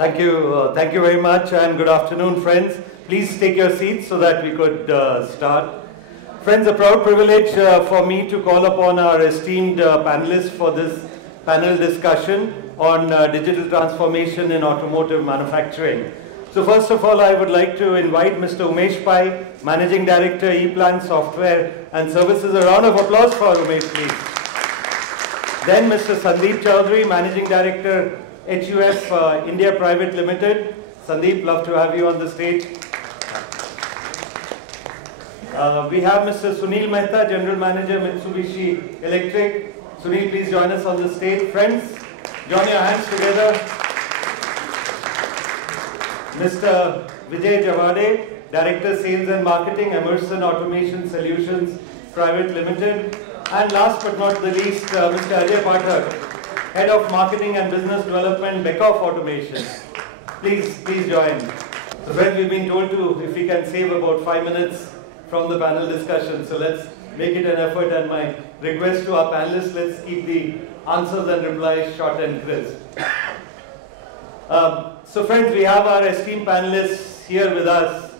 Thank you very much, and good afternoon, friends. Please take your seats so that we could start. Friends, a proud privilege for me to call upon our esteemed panelists for this panel discussion on digital transformation in automotive manufacturing. So first of all, I would like to invite Mr. Umesh Pai, Managing Director, E-Plan Software and Services. A round of applause for Umesh, please. Then Mr. Sandeep Chaudhary, Managing Director, HUF India Private Limited. Sandeep, love to have you on the stage. We have Mr. Sunil Mehta, General Manager, Mitsubishi Electric. Sunil, please join us on the stage. Friends, join your hands together. Mr. Vijay Javade, Director, Sales and Marketing, Emerson Automation Solutions Private Limited. And last but not the least, Mr. Ajay Pathak, Head of Marketing and Business Development, Beckhoff Automation. Please join. So friends, we've been told to, if we can save about 5 minutes from the panel discussion. So let's make it an effort, and my request to our panelists, let's keep the answers and replies short and crisp. So friends, we have our esteemed panelists here with us.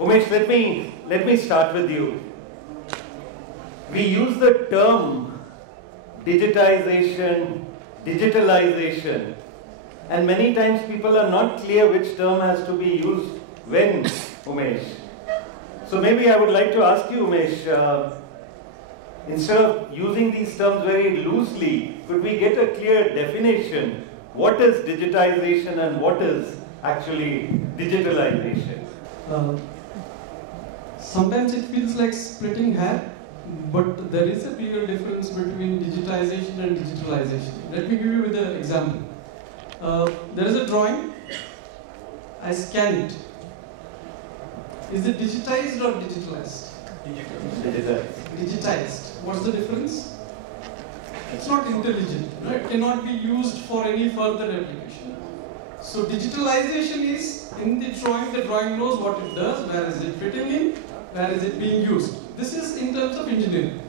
Umesh, let me start with you. We use the term digitization, digitalization, and many times people are not clear which term has to be used when, Umesh. So maybe I would like to ask you, Umesh, instead of using these terms very loosely, could we get a clear definition? What is digitization and what is actually digitalization? Sometimes it feels like splitting hair, but there is a clear difference between digitization and digitalization. Let me give you with an example. There is a drawing, I scan it. Is it digitized or digitalized? Digitized. Digitized. What's the difference? It's not intelligent. No? It cannot be used for any further application. So digitalization is, in the drawing knows what it does, where is it fitting in, where is it being used. This is in terms of engineering.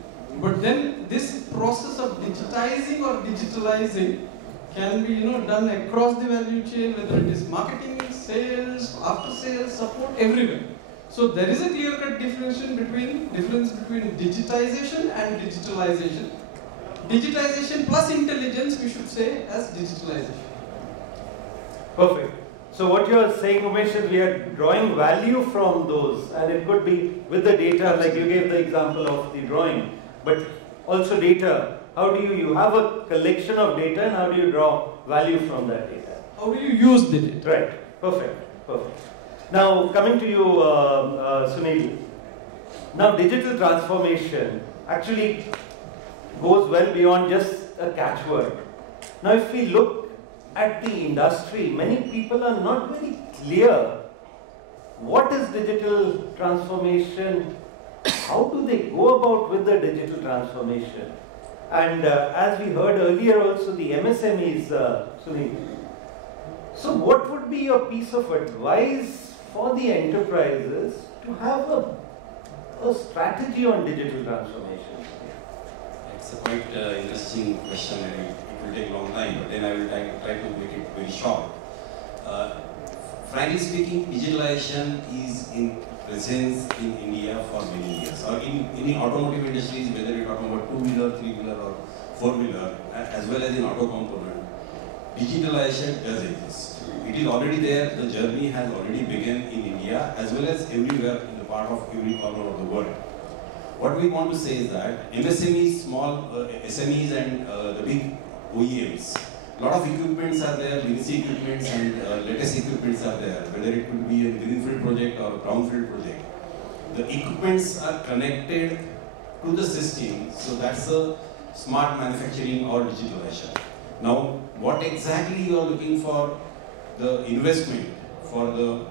But then this process of digitizing or digitalizing can be done across the value chain, whether it is marketing, sales, after sales, support, everywhere. So there is a clear-cut difference between digitization and digitalization. Digitization plus intelligence, we should say, as digitalization. Perfect. So what you are saying, Umesh, is we are drawing value from those, and it could be with the data, like you gave the example of the drawing, but also data. How do you have a collection of data, and how do you draw value from that data? How do you use the data? Right. Perfect. Now, coming to you, Sunil. Now, digital transformation actually goes well beyond just a catchword. Now, if we look at the industry, many people are not very clear what is digital transformation, how do they go about with the digital transformation. And as we heard earlier also, the MSMEs, Sunil. So what would be your piece of advice for the enterprises to have a strategy on digital transformation? It's a quite interesting question, and it will take a long time, but then I will try to make it very short. Frankly speaking, digitalization is in presence in India for many years, or in the automotive industries, whether you're talking about two-wheeler, three-wheeler or four-wheeler, as well as in auto component, digitalization does exist. It is already there, the journey has already begun in India as well as everywhere in the part of every corner of the world. What we want to say is that MSMEs, small SMEs and the big OEMs, a lot of equipments are there, legacy equipments and latest equipments are there, whether it could be a greenfield project or a brownfield project. The equipments are connected to the system, so that's a smart manufacturing or digitalization. Now, what exactly you are looking for the investment, for the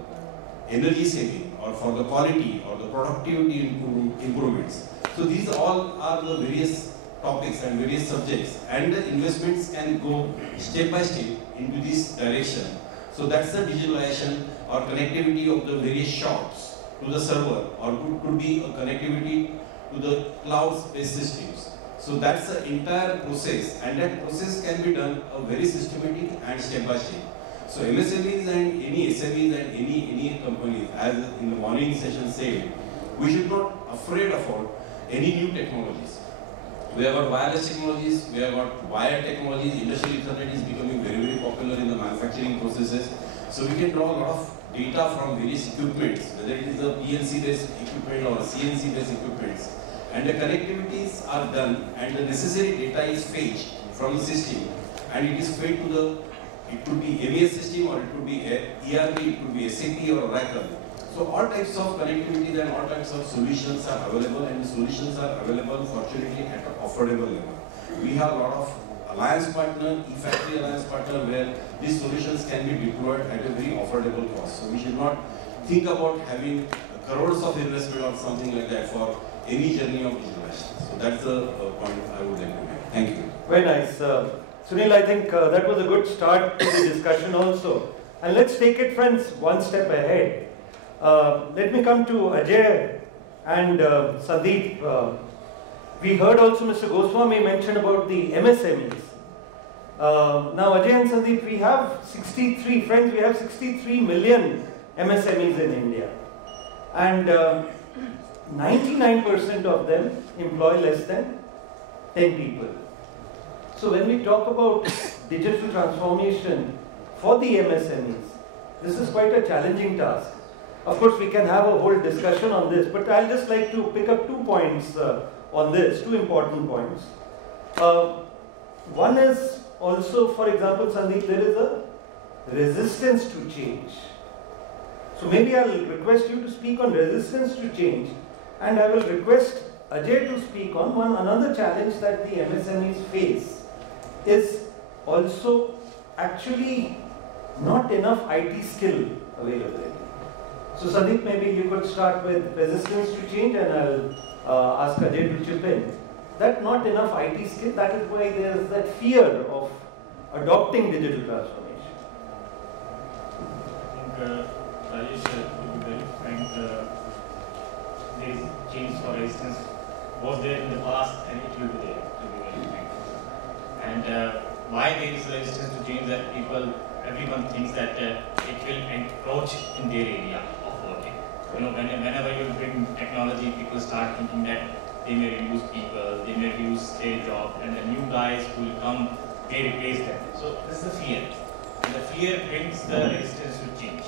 energy saving, or for the quality or the productivity improvements. So these all are the various topics and various subjects, and the investments can go step by step into this direction. So that's the digitalization or connectivity of the various shops to the server, or could be a connectivity to the cloud-based systems. So that's the entire process, and that process can be done very systematic and step by step. So MSMEs and any SMEs and any companies, as in the morning session said, we should not afraid of any new technologies. We have got wireless technologies, we have got wire technologies, industrial Ethernet is becoming very, very popular in the manufacturing processes. So we can draw a lot of data from various equipments, whether it is a PLC based equipment or CNC based equipments. And the connectivities are done and the necessary data is fetched from the system and it is fed to the, it could be ABS system or it could be ERP, it could be SAP or Oracle. So all types of connectivity and all types of solutions are available and the solutions are available fortunately at an affordable level. We have a lot of alliance partner, e-factory alliance partner where these solutions can be deployed at a very affordable cost. So we should not think about having crores of investment or something like that for any journey of digitalization. So that's the point I would like to make. Thank you. Very nice. Sunil, I think that was a good start to the discussion also. And let's take it, friends, one step ahead. Let me come to Ajay and Sandeep. We heard also Mr. Goswami mention about the MSMEs. Now Ajay and Sandeep, we have 63, friends, we have 63 million MSMEs in India. And 99% of them employ less than 10 people. So when we talk about digital transformation for the MSMEs, this is quite a challenging task. Of course, we can have a whole discussion on this, but I'll just like to pick up 2 points on this, 2 important points. One is also, for example, Sandeep, there is a resistance to change. So maybe I'll request you to speak on resistance to change, and I will request Ajay to speak on another challenge that the MSMEs face is also actually not enough IT skill availability. So Sandeep, maybe you could start with resistance to change and I'll ask Ajay to chip in. That not enough IT skill, that is why there is that fear of adopting digital transformation. I think Rajesh, to be very frank, this change for resistance was there in the past and it will be there, to be very frank. And why there is resistance to change that everyone thinks that it will encroach in their area of working. You know, whenever you bring technology, people start thinking that they may reduce people, they may reduce their job, and the new guys who will come, they replace them. So this is the fear. And the fear brings the resistance to change.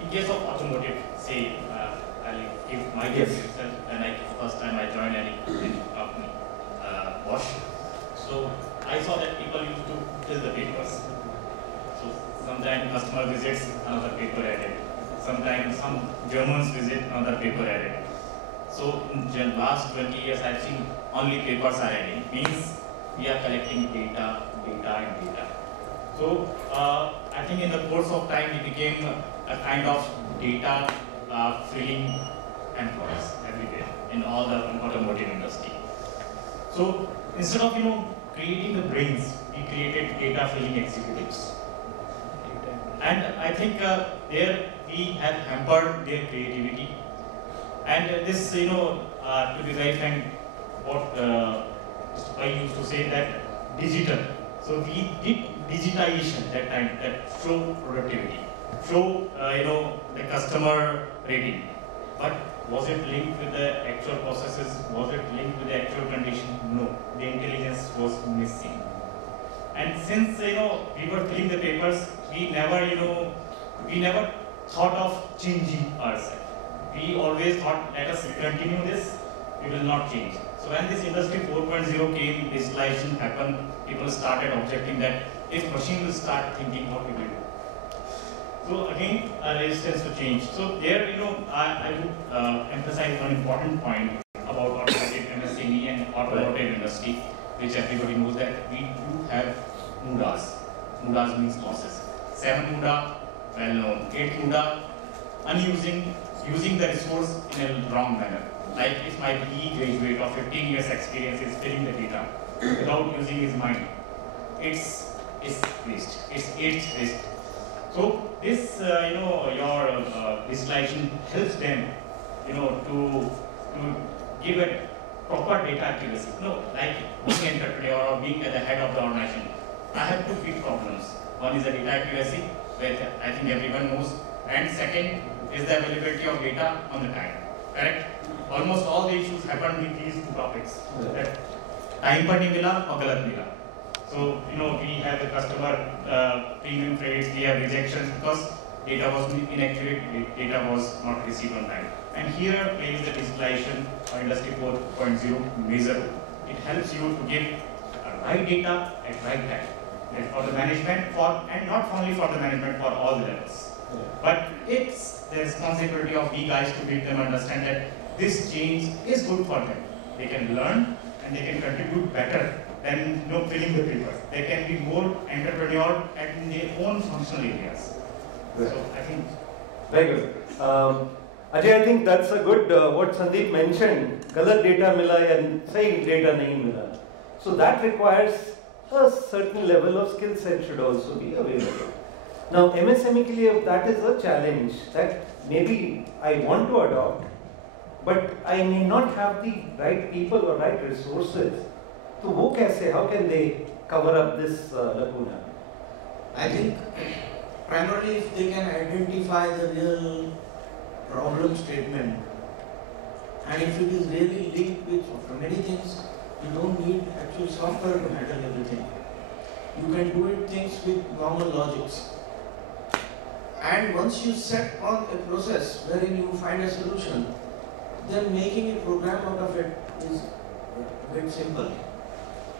In case of automotive, say, I'll give my case itself. When first time I joined any company, Bosch. So I saw that people used to fill the papers. So sometimes customer visits, another paper added. Sometimes some Germans visit, another paper added. So in the last 20 years, I've seen only papers are adding. Means we are collecting data. So I think in the course of time, we became a kind of data filling employees everywhere in all the automotive industry. So instead of creating the brains, we created data filling executives. And I think there we have hampered their creativity. And this, to be very frank, what Mr. Pai used to say that digital. So we did digitization that time, that show productivity, show the customer rating. But was it linked with the actual processes? Was it linked with the actual condition? No, the intelligence was missing. And since we were filling the papers, we never thought of changing ourselves. We always thought, let us continue this, we will not change. So when this industry 4.0 came, digitalization happened, people started objecting that if machine will start thinking, what we will do. So again, resistance to change. So there, I would emphasize one important point about automotive MSME and automotive industry, which everybody knows that we do have MUDAs. MUDAs means losses. 7 MUDA, well known. 8 MUDA, using the resource in a wrong manner. Like if my BE graduate of 15 years experience is filling the data without using his mind, it's waste. It's waste. So this, your digitalization helps them, to give a proper data accuracy. Like being entrepreneur or being at the head of the organization, I have 2 big problems. One is the data accuracy, which I think everyone knows, and second is the availability of data on the time. Correct? Almost all the issues happen with these two topics. That time पर नहीं मिला और गलत मिला. So we have the customer premium credits, we have rejections because data was inaccurate, data was not received on time. And here plays the digitalization or Industry 4.0 major. It helps you to give right data at right time. For the management, and not only for the management, for all the levels. Yeah. But it's the responsibility of we guys to make them understand that this change is good for them. They can learn and they can contribute better than filling the paper. They can be more entrepreneurial in their own functional areas. Right. So I think. Very good. Ajay, I think that's a good what Sandeep mentioned. Galat data mila and saying data nahi mila. So that requires a certain level of skill set should also be available. Now, MSME ke liye that is a challenge that maybe I want to adopt, but I may not have the right people or right resources. So, wo kaise? How can they cover up this lacuna? I think primarily if they can identify the real problem statement, and if it is really linked with many things, you don't need actual software to handle everything. You can do it things with normal logics. And once you set on a process wherein you find a solution, then making a program out of it is a bit simple.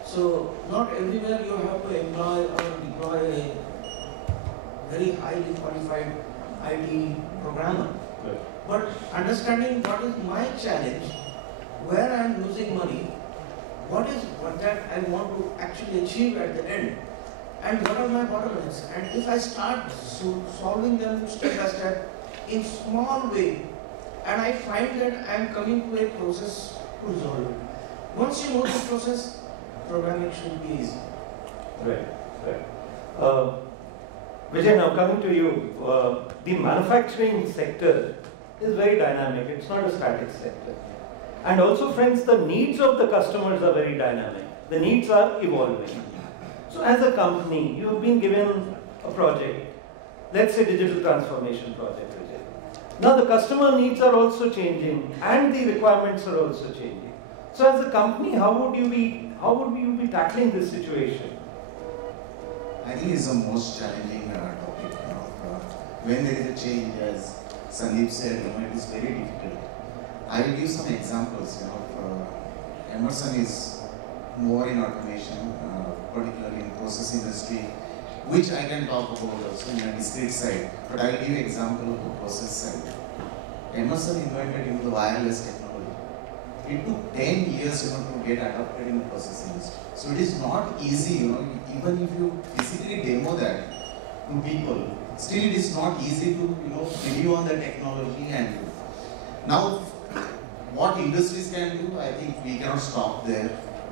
So not everywhere you have to employ or deploy a very highly qualified IT programmer. Right. But understanding what is my challenge, where I am losing money, what that I want to actually achieve at the end, and what are my bottlenecks. And if I start solving them step by step in small way, and I find that I am coming to a process to resolve it. Once you know the process, programming should be easy. Right, right. Vijay, now coming to you, the manufacturing sector is very dynamic. It's not a static sector. And also, friends, the needs of the customers are very dynamic. The needs are evolving. So as a company, you've been given a project, let's say digital transformation project. Now the customer needs are also changing and the requirements are also changing. So as a company, how would you be tackling this situation? I think it's the most challenging topic. When there is a change, as Sandeep said, it is very difficult. I will give some examples. Emerson is more in automation, particularly in process industry, which I can talk about also in a discrete side. But I will give example of the process side. Emerson invented the wireless technology. It took 10 years to get adopted in the process industry. So it is not easy, even if you physically demo that to people, still it is not easy to review on the technology. And now what industries can do, I think we cannot stop there.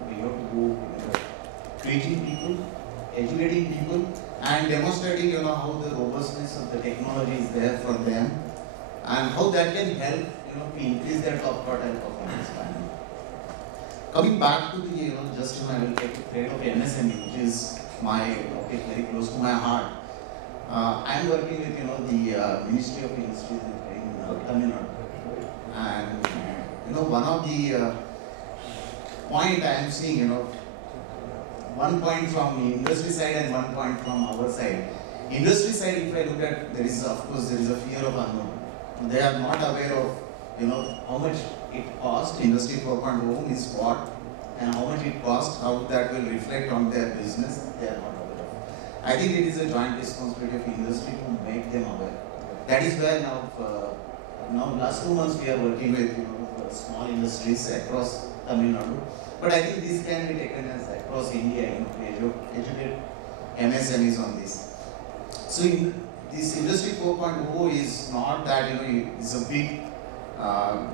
We have to go creating people, educating people, and demonstrating how the robustness of the technology is there for them, and how that can help to increase their top quartile performance. Coming back to the I will take a trade of MSME, which is my topic very close to my heart. I am working with the Ministry of Industries in Tamil Nadu, and one of the point I am seeing, one point from the industry side and one point from our side. Industry side, if I look at, there is a fear of unknown. They are not aware of how much it costs. Industry 4.0 is what, and how much it costs, how that will reflect on their business. They are not aware of. I think it is a joint responsibility of industry to make them aware. That is where now last 2 months we are working with small industries across Tamil Nadu. But I think this can be taken as across India, to educate MSMEs on this. So this Industry 4.0 is not that it's a big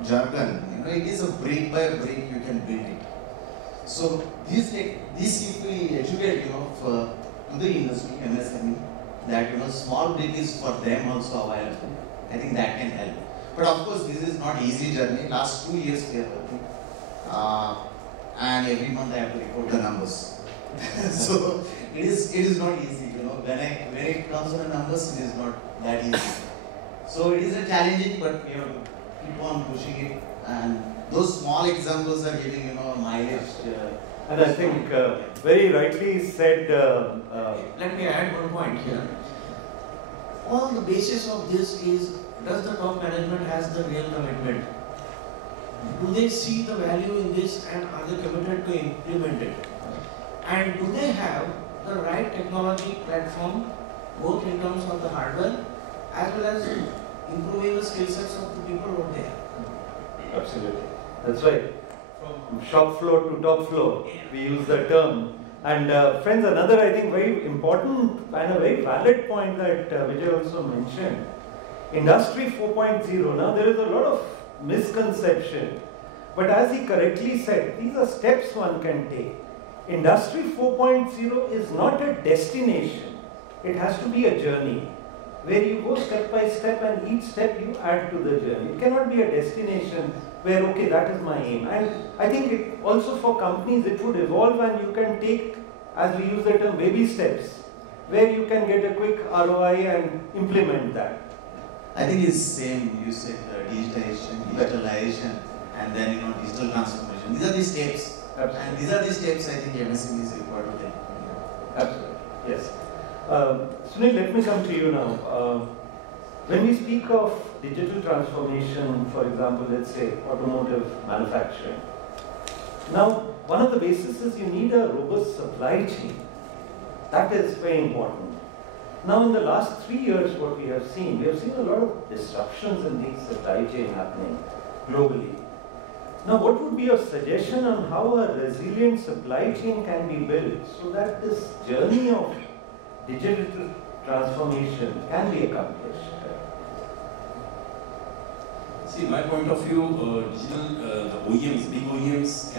jargon. It is a brick by brick you can build it. So this if we educate to the industry MSME that small brick is for them also available, I think that can help. But of course this is not easy journey. Last 2 years we are working. And every month I have to report the numbers. So it is not easy, you know. When it comes to the numbers, it is not that easy. So it is a challenging, but we have to keep on pushing it. And those small examples are giving, you know, mileage. And I think very rightly said. Let me add one point here. All the basis of this is, does the top management has the real commitment? Do they see the value in this and are they committed to implement it? And do they have the right technology platform, both in terms of the hardware as well as improving the skill sets of the people over there? Absolutely. That's right. From shop floor to top floor, we use the term. And friends, another I think very important and a very valid point that Vijay also mentioned. Industry 4.0, now there is a lot of misconception. But as he correctly said, these are steps one can take. Industry 4.0 is not a destination. It has to be a journey where you go step by step and each step you add to the journey. It cannot be a destination where, okay, that is my aim. And I think it also for companies it would evolve and you can take, as we use the term, baby steps, where you can get a quick ROI and implement that. I think it's same, you said digitalization, and then, you know, digital transformation. These are the steps. Absolutely. And these are the steps I think MSME is required to take. Absolutely, yes. Sunil, let me come to you now. When we speak of digital transformation, for example, let's say automotive manufacturing, now one of the bases is you need a robust supply chain. That is very important. Now in the last 3 years what we have seen a lot of disruptions in the supply chain happening globally. Now what would be your suggestion on how a resilient supply chain can be built so that this journey of digital transformation can be accomplished? See, my point of view, the OEMs, big OEMs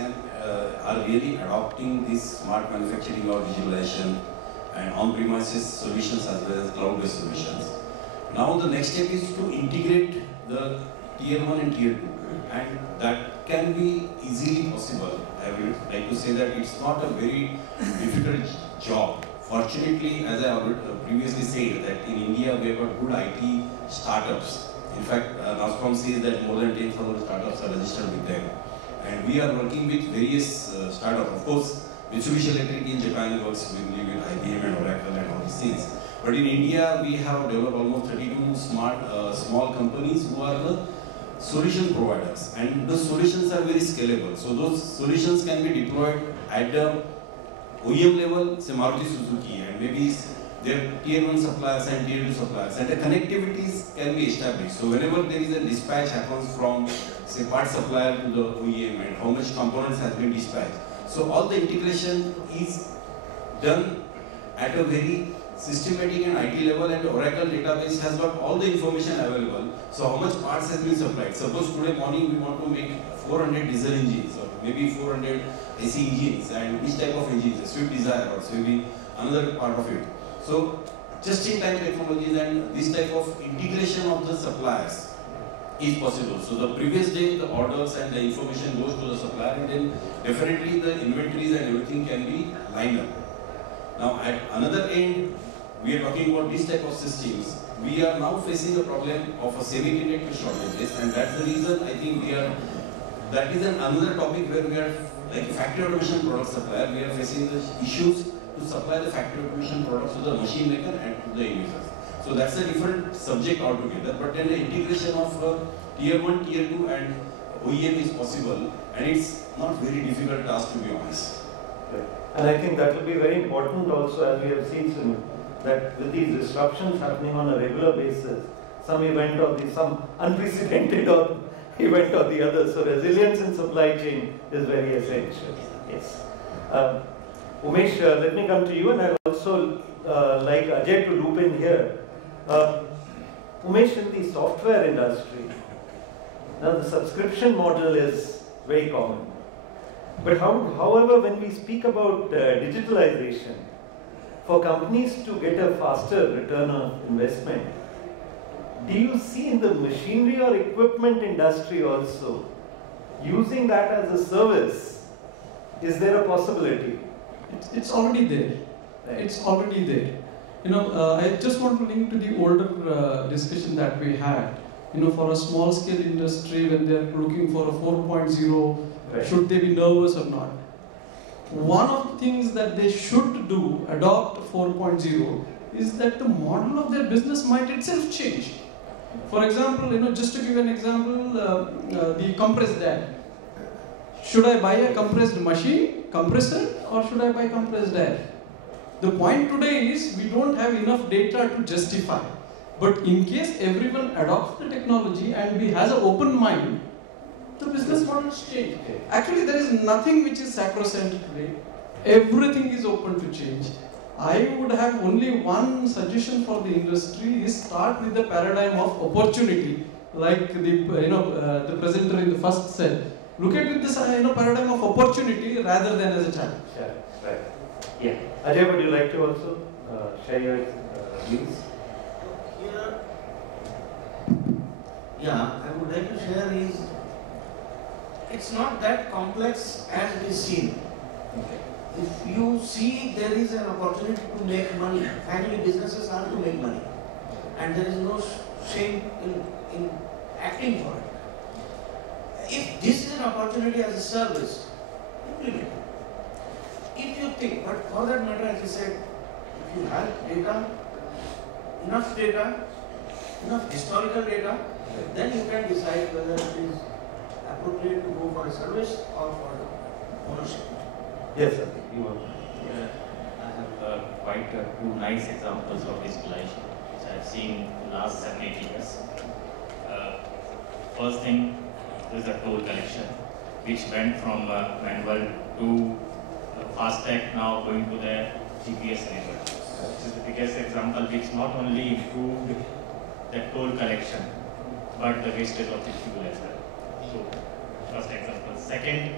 are really adopting this smart manufacturing or digitalization and on-premises solutions as well as cloud-based solutions. Now the next step is to integrate the tier 1 and tier 2, and that can be easily possible. I would like to say that it's not a very difficult job. Fortunately, as I already previously said, that in India we have got good IT startups. In fact, NASCOM says that more than 10,000 startups are registered with them. And we are working with various startups. Of course, Mitsubishi Electric in Japan works with IBM and Oracle and all these things. But in India, we have developed almost 32 small companies who are the solution providers. And the solutions are very scalable. So those solutions can be deployed at the OEM level, say Maruti Suzuki, and maybe their tier 1 suppliers and tier 2 suppliers, and the connectivities can be established. So whenever there is a dispatch happens from, say, part supplier to the OEM and how much components has been dispatched. So all the integration is done at a very systematic and IT level, and the Oracle database has got all the information available. So how much parts has been supplied. Suppose today morning we want to make 400 diesel engines or maybe 400 AC engines, and which type of engines, a Swift Desire or maybe another part of it. So just-in-time technologies and this type of integration of the suppliers is possible. So the previous day the orders and the information goes to the supplier, and then definitely the inventories and everything can be lined up. Now at another end, we are talking about this type of systems. We are now facing a problem of a semiconductor shortages, and that's the reason I think that is another topic where we are, like a factory automation product supplier, we are facing the issues to supply the factory automation products to the machine maker and to the end users. So that's a different subject altogether, but then the integration of tier 1, tier 2 and OEM is possible, and it's not very difficult task, to be honest. Right. And I think that will be very important also, as we have seen, Sunil, that with these disruptions happening on a regular basis, some event or some unprecedented or event or the other, so resilience in supply chain is very essential. Yes. Umesh, let me come to you, and I'll also like Ajay to loop in here. Umesh, in the software industry, now the subscription model is very common. But however, when we speak about digitalization, for companies to get a faster return on investment, do you see in the machinery or equipment industry also using that as a service? Is there a possibility? It's already there. It's already there. I just want to link to the older discussion that we had. For a small scale industry, when they are looking for a 4.0, should they be nervous or not? One of the things that they should do, adopt 4.0, is that the model of their business might itself change. For example, just to give an example, the compressed air. Should I buy a compressor, or should I buy compressed air? The point today is we don't have enough data to justify. But in case everyone adopts the technology and has an open mind, the business models change. Actually, there is nothing which is sacrosanct today. Everything is open to change. I would have only one suggestion for the industry: is start with the paradigm of opportunity, like the presenter in the first said. Look at this paradigm of opportunity rather than as a challenge. Yeah, right. Yeah. Ajay, would you like to also share your views? Yeah, I would like to share is, it's not that complex as it is seen. Okay. If you see there is an opportunity to make money, finally businesses are to make money. And there is no shame in acting for it. If this is an opportunity as a service, implement it. If you think, but for that matter, as I said, if you have data, enough historical data, then you can decide whether it is appropriate to go for a service or for ownership. Yes, sir. You want? Yeah, I have quite two nice examples of digitalization which I have seen in the last 7-8 years. First thing is the toll collection, which went from manual to FASTag, now going to the GPS enabled. This is the biggest example which not only improved the toll collection but the wastage of the fuel as well. So, first example. Second,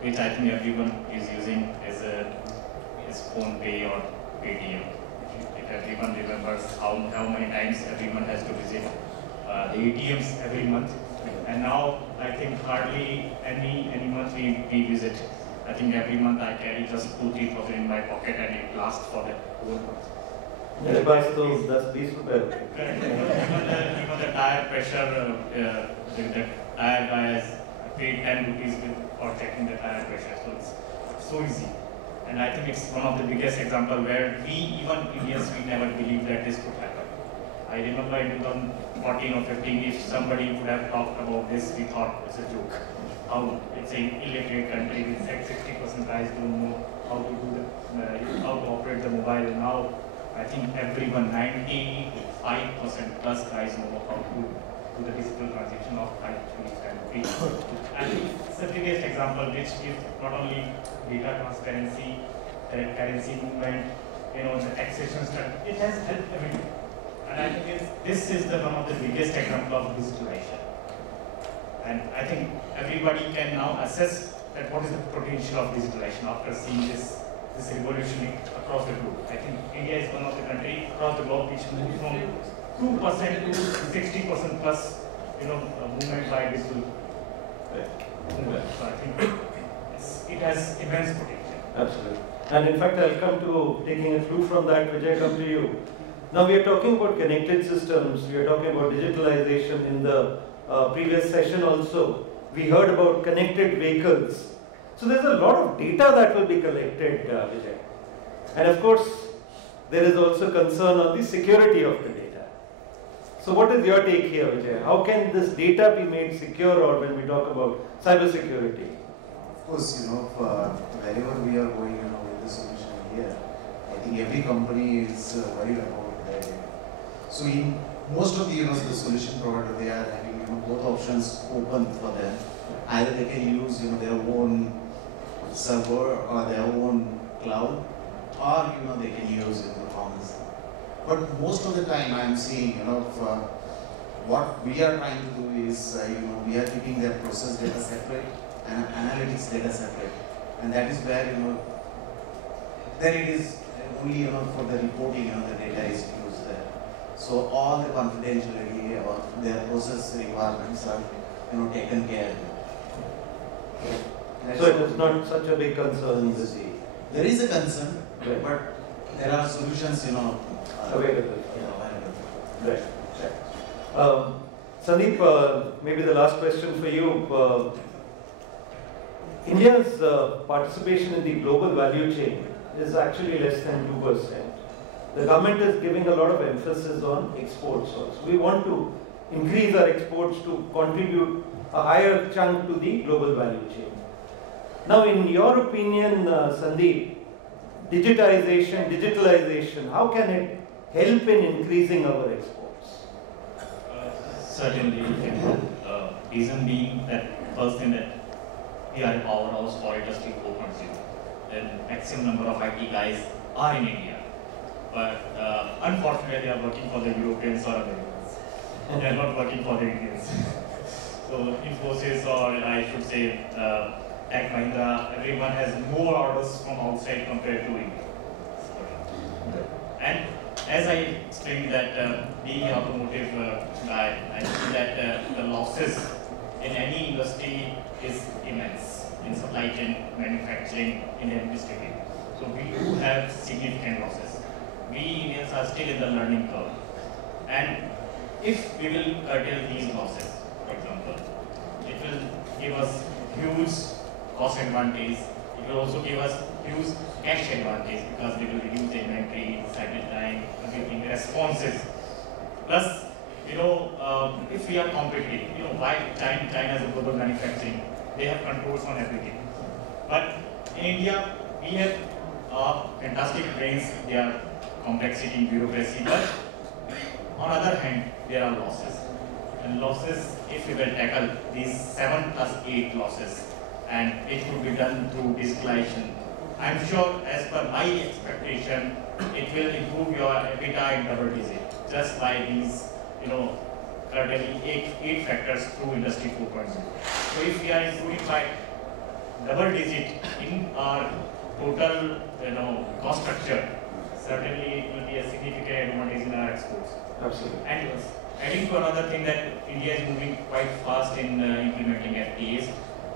which I think everyone is using is phone pay or Paytm. If everyone remembers how many times everyone has to visit the ATMs every month, and now I think hardly any month we visit. I think every month I carry just 2,000-3,000 in my pocket and it lasts for the whole month. Yeah, buys those 10 rupees. Even the tire pressure, the tire guy has paid 10 rupees for checking the tire pressure. So it's so easy. And I think it's one of the biggest example where even Indians, we never believed that this could happen. I remember in 2014 or 15, if somebody would have talked about this, we thought it's a joke. How it's an illiterate country, with 60% guys don't know how to do how to operate the mobile. Now I think everyone, 95% plus guys know how to do the digital transaction of and it's the biggest example which gives not only data transparency, currency movement, the taxation structure, it has helped everyone. And I think this is one of the biggest example of digitalization. And I think everybody can now assess that what is the potential of digitalization after seeing this revolution across the globe. I think India is one of the countries across the globe which moved from 2% to 60% plus, movement by digital movement. So I think it has immense potential. Absolutely. And in fact, I'll come to taking a clue from that, Vijay, come to you. Now we are talking about connected systems, we are talking about digitalization. In the previous session also, we heard about connected vehicles. So there's a lot of data that will be collected, Vijay. And of course, there is also concern on the security of the data. So what is your take here, Vijay? How can this data be made secure, or when we talk about cyber security? Of course, wherever we are going, with the solution here, I think every company is worried about their data. So in most of the solution provider, they are having both options open for them. Either they can use their own server or their own cloud, or they can use the commons. But most of the time, I am seeing what we are trying to do is we are keeping their process data separate and analytics data separate, and that is where then it is only for the reporting the data is used there. So all the confidentiality or their process requirements are taken care of. So it is not such a big concern in the sea. there is a concern, Right. but there are solutions, Available. available. Right. Sandeep, maybe the last question for you. India's participation in the global value chain is actually less than 2%. The government is giving a lot of emphasis on exports also. We want to increase our exports to contribute a higher chunk to the global value chain. Now, in your opinion, Sandeep, digitalization, how can it help in increasing our exports? Certainly, it can help. Reason being that first thing that we are a powerhouse for Industry 4.0. The maximum number of IT guys are in India. But unfortunately, they are working for the Europeans or Americans. They are not working for the Indians. So Infosys, or I should say Tech Mahindra, everyone has more orders from outside compared to India. And as I explained that being an automotive guy, I see that the losses in any industry is immense in supply chain, manufacturing, in industry. So we do have significant losses. We Indians are still in the learning curve. And if we will curtail these losses, for example, it will give us huge cost advantage. It will also give us huge cash advantage because we will reduce the inventory, cycle time, everything, responses. Plus, if we are competitive, why China is a global manufacturing, they have controls on everything. But in India, we have fantastic brains, there are complexity, bureaucracy, but on other hand, there are losses. And losses, if we will tackle these 7 plus 8 losses, and it could be done through digitalization, I'm sure, as per my expectation, it will improve your EBITDA in double digit, just by these, currently 8 factors through Industry 4.0. So if we are improving by double digit in our total, cost structure, certainly it will be a significant advantage in our exports. Absolutely. And adding to another thing that India is moving quite fast in implementing FTAs.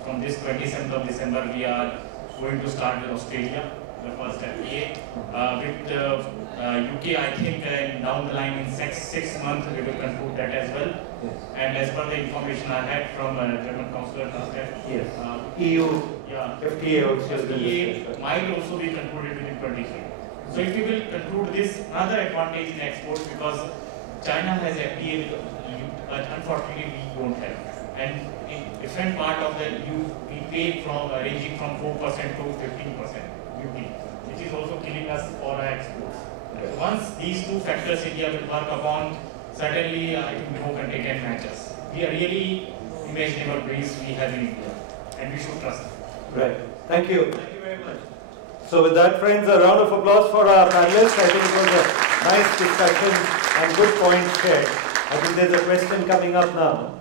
From this 27th of December, we are going to start with Australia, the first FTA. With UK, I think down the line in 6 months, we will conclude that as well. Yes. And as per the information I had from German consulate last time, Yes. EU, yeah, FTA also has been FTA discussed. might also be concluded within 23. So if we will conclude this, another advantage in exports, because China has FTA with EU, but unfortunately we don't have. And in different part of the EU, we pay from ranging from 4% to 15% duty, which is also killing us for our exports. So once these 2 factors India will work upon, certainly I think no country can match us. We are really imaginable brains we have in India, and we should trust them. Right. Thank you. Thank you very much. So with that, friends, a round of applause for our panelists. I think it was a nice discussion and good points shared. I think there's a question coming up now.